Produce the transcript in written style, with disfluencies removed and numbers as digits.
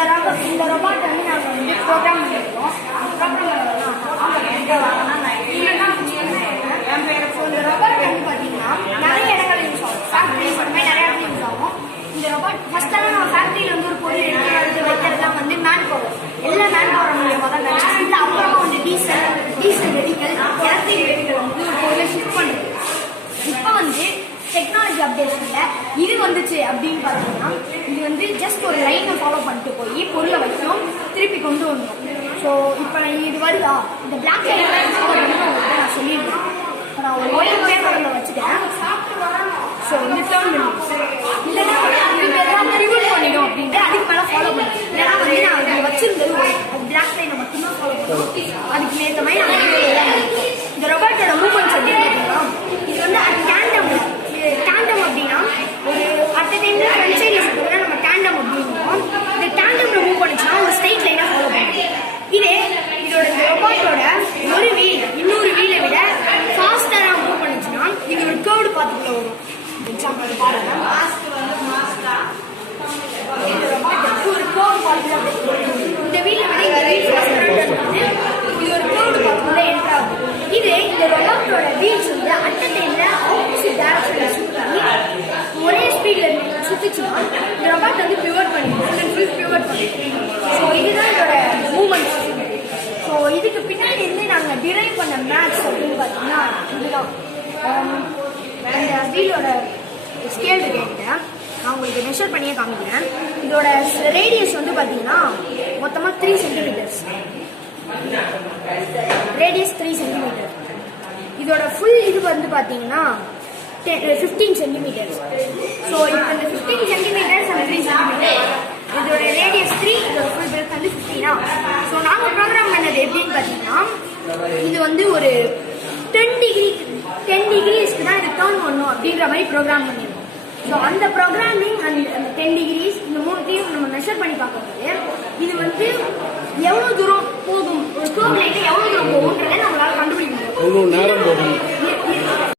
இந்த ரொபாட் வந்து நாங்கள் வந்து ப்ரோக்ராம் பண்ணியிருக்கோம். இந்த ரொபாட் வந்து பார்த்தீங்கன்னா நிறைய இடங்கள் யூஸ் ஆகும். ஃபேக்ட்ரிஸ் அந்த மாதிரி நிறைய இடத்துல யூஸ் ஆகும். இந்த ரொபாட் ஃபர்ஸ்டெல்லாம் நம்ம ஃபேக்ட்ரியில் வந்து ஒரு பொருள் எடுக்கிறது வைக்கிறதுலாம் வந்து மேன் பவர், எல்லா மேன் பவர் மூலியமாக தான் கிடைச்சிது. இல்லை அப்புறமா வந்து டீசல் வெடிக்கல் எலக்ட்ரிக் வெடிக்கல் வந்து ஒரு பொருளை ஷிஃப்ட் பண்ணுது. இப்போ வந்து டெக்னாலஜி அப்டேஷன்ல இது வந்துச்சு அப்படின்னு பார்த்தீங்கன்னா இது வந்து ஜஸ்ட் ஒரு லைனை ஃபாலோ பண்ணிட்டு போய் பொருளை வைக்கணும், திருப்பி கொண்டு வரணும். ஸோ இப்போ இது வருதா, இந்த பிளாக் லைன் ஃபாலோ பண்ணி உங்களுக்கு நான் சொல்லியிருக்கேன். இப்போ நான் ஒரு ஒயிட் பேப்பரில் வச்சுட்டேன். ஸோ வந்து டேர்ன் பண்ணணும், இல்லைன்னா ரிவீல் பண்ணிடும் அப்படின்ட்டு அதுக்கு மேலே ஃபாலோ பண்ணணும். இல்லைன்னா வந்து நான் இதில் வச்சிருந்தது அது பிளாக் லைனை மட்டும்தான் ஃபாலோ பண்ணணும். அதுக்கு ஏற்ற மாதிரி நான் இந்த ரொபாட்டோட மூவ்மெண்ட்ஸ் அப்படின்னு பார்த்தீங்கன்னா இது வந்து டேண்டம் அப்படின்னா ஒரு அட் டைம்ல ஃப்ரண்ட் சைடில் இருக்கிறத நம்ம டேண்டம் அப்படின்னுவோம். இந்த டேண்டம்ல மூவ் பண்ணிச்சுன்னா ஒரு ஸ்ட்ரைட் லைனாக ஃபாலோ பண்ணுவோம். இதோட இந்த ரொபாட்டோட ஒரு வீல் இன்னொரு வீலை விட ஃபாஸ்டராக மூவ் பண்ணிச்சுன்னா இது ஒரு கேர்டு பார்த்துக்குள்ள வரும். எக்ஸாம்பிள் பாருங்க, ஒரு கேர்டு பார்த்து இந்த வீலை விட இந்த வீல் ஃபாஸ்டராக இருக்குது. இது ஒரு கேர்டு பார்த்துக்குள்ள என்ட்ரு ஆகும். இந்த ரொபாட்டோட வீல்ஸ் வந்து அட் டைம்ல ஆப்போசிட் டைரக்ஷன்ல சுற்றி ஒரே ஸ்பீட்ல சுத்துச்சுன்னா இந்த ரொபாட் வந்து பிவட் பண்ணிடும், ஃபுல் பிவட் பண்ணிடும். ஸோ இதுதான் இதோட மூவ்மெண்ட்ஸ். ஸோ இதுக்கு பின்னாடி இருந்து நாங்கள் டிரைவ் பண்ண மேக்ஸ் அப்படின்னு பார்த்தீங்கன்னா இதுதான். அந்த வீலோட ஸ்கேல் கேட்டேன், நான் உங்களுக்கு மெஷர் பண்ணியே காமிக்கிறேன். இதோட ரேடியஸ் வந்து பார்த்தீங்கன்னா மொத்தமாக 3 சென்டிமீட்டர்ஸ், ரேடியஸ் 3 சென்டிமீட்டர். இதோட ஃபுல் இது வந்து பார்த்தீங்கன்னா 15 சென்டிமீட்டர்ஸ். ஸோ இப்போ இந்த 15 சென்டிமீட்டர்ஸ் அண்ட் 3 சென்டிமீட்டர் இதோட ரேடியஸ் 3, இதோட ஃபுல் பெல்ட் வந்து 15. ஸோ நாங்கள் ப்ரோக்ராம் பண்ணது எப்படின்னு பார்த்தீங்கன்னா இது வந்து ஒரு 10 டிகிரிஸ்க்கு தான் இது டர்ன் பண்ணும் அப்படின்ற மாதிரி ப்ரோக்ராம் பண்ணியிருக்கோம். ஸோ அந்த ப்ரோக்ராமிங் அந்த 10 டிகிரிஸ் இந்த 3த்தையும் நம்ம மெஷர் பண்ணி பார்க்கும்போது இது வந்து எவ்வளோ தூரம் போகும், ஒரு கர்வ் லைனில் எவ்வளோ தூரம் போகும்ன்றதை நம்மளால கண்டுபிடிக்க முடியும்.